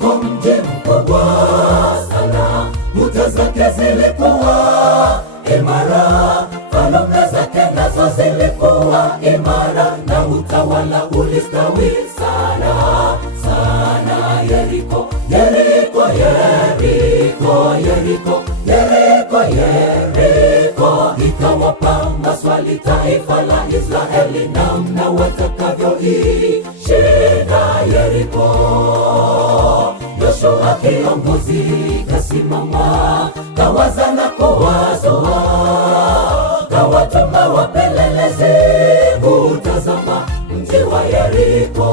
Yeriko mji mkubwa sana, kuta zake zilikuwa imara, falme zake nazo zilikuwa imara, na utawala ulistawi sana sana. Yeriko, Yeriko, Yeriko, Yeriko, Yeriko, Yeriko, ikawapa maswali taifa la Israeli, namna watakavyoishi na Yeriko. Yoshua kiongozi kasimama, kawaza na kuwazoa, kawatuma wapelelezi kutazama mji wa Yeriko.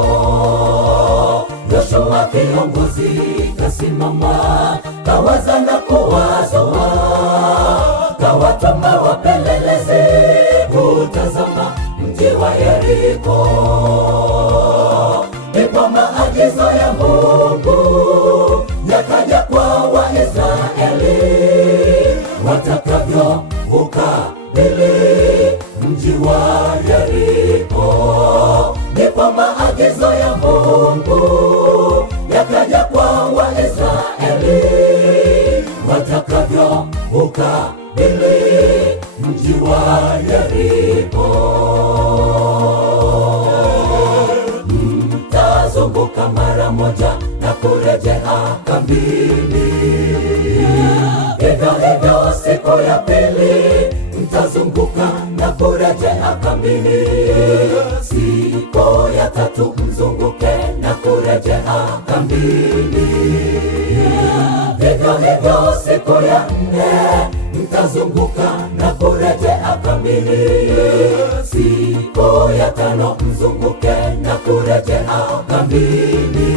Yoshua kiongozi kasimama, kawaza na kuwazoa, kawatuma wapelelezi kutazama mji wa Yeriko. Ndipo maagizo ya Mungu yakaja kwa Waisraeli, watakavyo ukabili mji wa Yeriko. Ndipo maagizo ya Mungu yakaja kwa Waisraeli, watakavyo ukabili mji wa Yeriko. Mtazunguka mara moja na kurejea kambini. Hivyo hivyo siku ya pili mtazunguka na kurejea kambini. Siku ya tatu mzunguke na kurejea kambini. Hivyo hivyo siku ya nne mtazunguka na kurejea kambini. Siku ya tano mzunguke na kurejea kambini.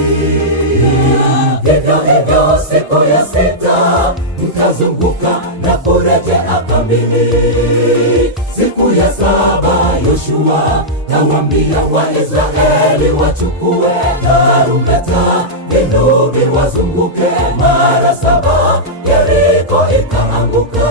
Hivyo hivyo siku ya sita mtazunguka na kurejea kambini. Siku ya saba Yoshua nawaambia Waisraeli wachukue tarumbeta, vinubi, wazunguke mara saba, Yeriko ikaanguka.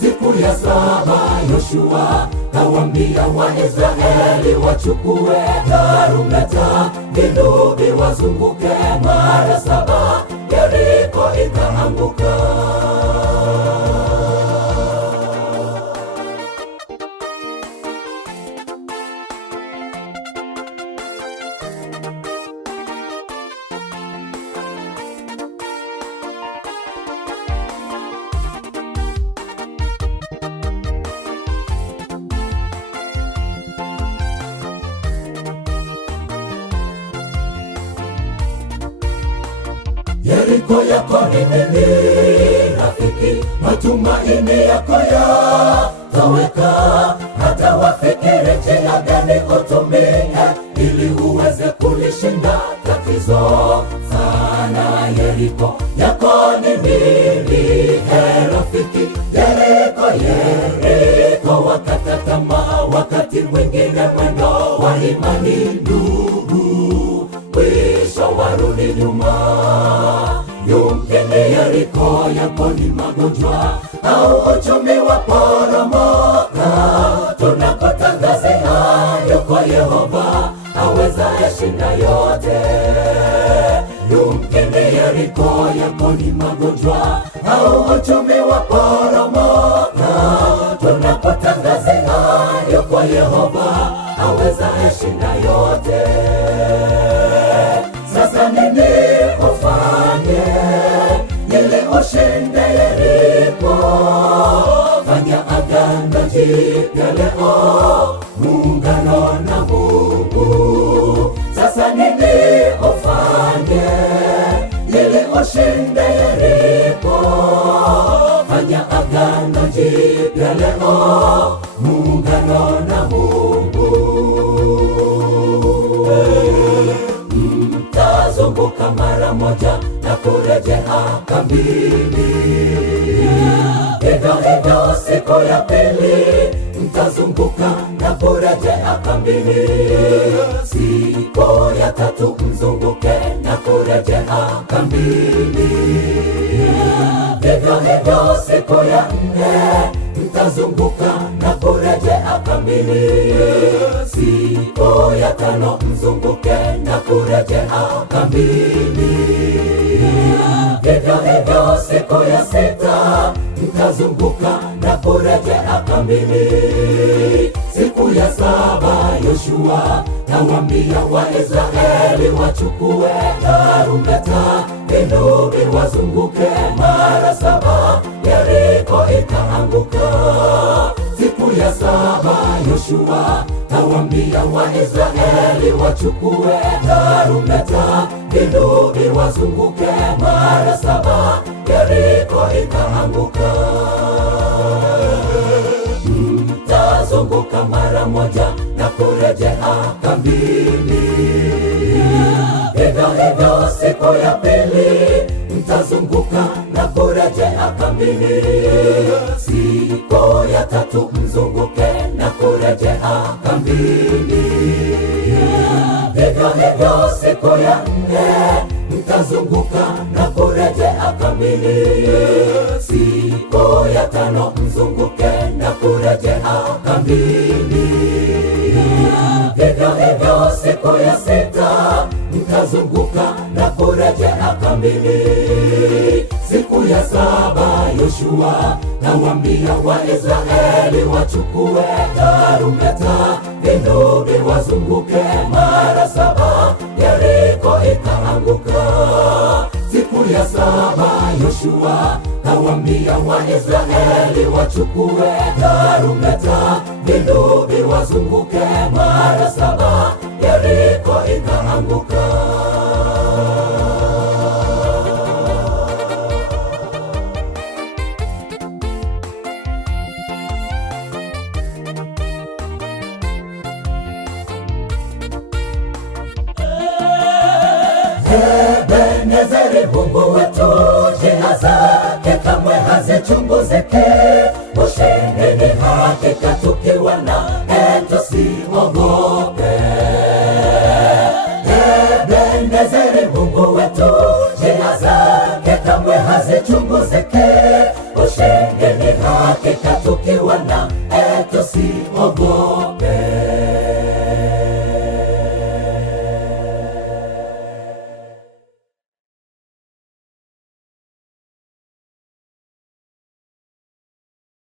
Siku ya saba Yoshua nawaambia Waisraeli wachukue tarumbeta, vinubi, wazunguke mara saba, Yeriko ikaanguka. Yeriko yako ni nini rafiki? Matumaini yako yatoweka, hata wafikiri njia gani utumie ili uweze kulishinda tatizo sana. Yeriko yako ni nini rafiki? Yeriko, Yeriko, wakata tamaa, wakati mwingine mwendo wa imani ndugu, mwisho warudi nyuma. Yumkini Yeriko yako ni magonjwa au uchumi wa poromoka. Tunakutangazia yuko Yehova awezaye shinda yote. Yumkini Yeriko yako ni magonjwa au uchumi wa poromoka. Tunakutangazia yuko Yehova awezaye shinda yote. Sasa nini ufanye ili ushinde Yeriko? Fanya agano jipya leo, muungano na Mungu. Sasa nini ufanye ili ushinde Yeriko? Fanya agano jipya leo, muungano na Mungu. Mtazunguka mara moja na kurejea kambini. Hivyo hivyo siku ya pili mtazunguka na kurejea kambini. Siku ya tatu mzunguke na kurejea kambini. Hivyo hivyo siku ya nne mtazunguka na kurejea kambini. kamili. Siku ya 5 mzunguke na kurejea kambini. Vivyo hivyo siku ya 6 mtazunguka na kurejea kambini. Siku ya 7 Yoshua nawaambia Waisraeli wachukue tarumbeta, vinubi wazunguke mara 7, Yeriko ikaanguka. Siku ya 7 Yoshua nawaambia Waisraeli wachukue tarumbeta, vinubi wazunguke mara 7, Yeriko ikaanguka. Mtazunguka mara moja na kurejea kambini. Vivyo hivyo siku ya 2 mtazunguka na kurejea kambini. Siku ya 3 mzunguke na kurejea kambini. Vivyo hivyo siku ya 4 mtazunguka na kurejea kambini. Siku ya 5 mzunguke na kurejea kambini. Vivyo hivyo siku ya 6 mtazunguka na kurejea kambini. Siku ya 7 Yoshua nawaambia Waisraeli wachukue tarumbeta, vinubi wazunguke mara 7, Yeriko ikaanguka. Siku ya 7 Yoshua nawaambia Waisraeli wachukue tarumbeta, vinubi wazunguke mara 7, Yeriko ikaanguka. Ebenezeri Mungu wetu, njia zake kamwe hazichunguziki. Ushindi ni hakika tukiwa naye, tusiogope. Ebenezeri Mungu wetu, njia zake kamwe hazichunguziki. Ushindi ni hakika tukiwa naye, tusiogope.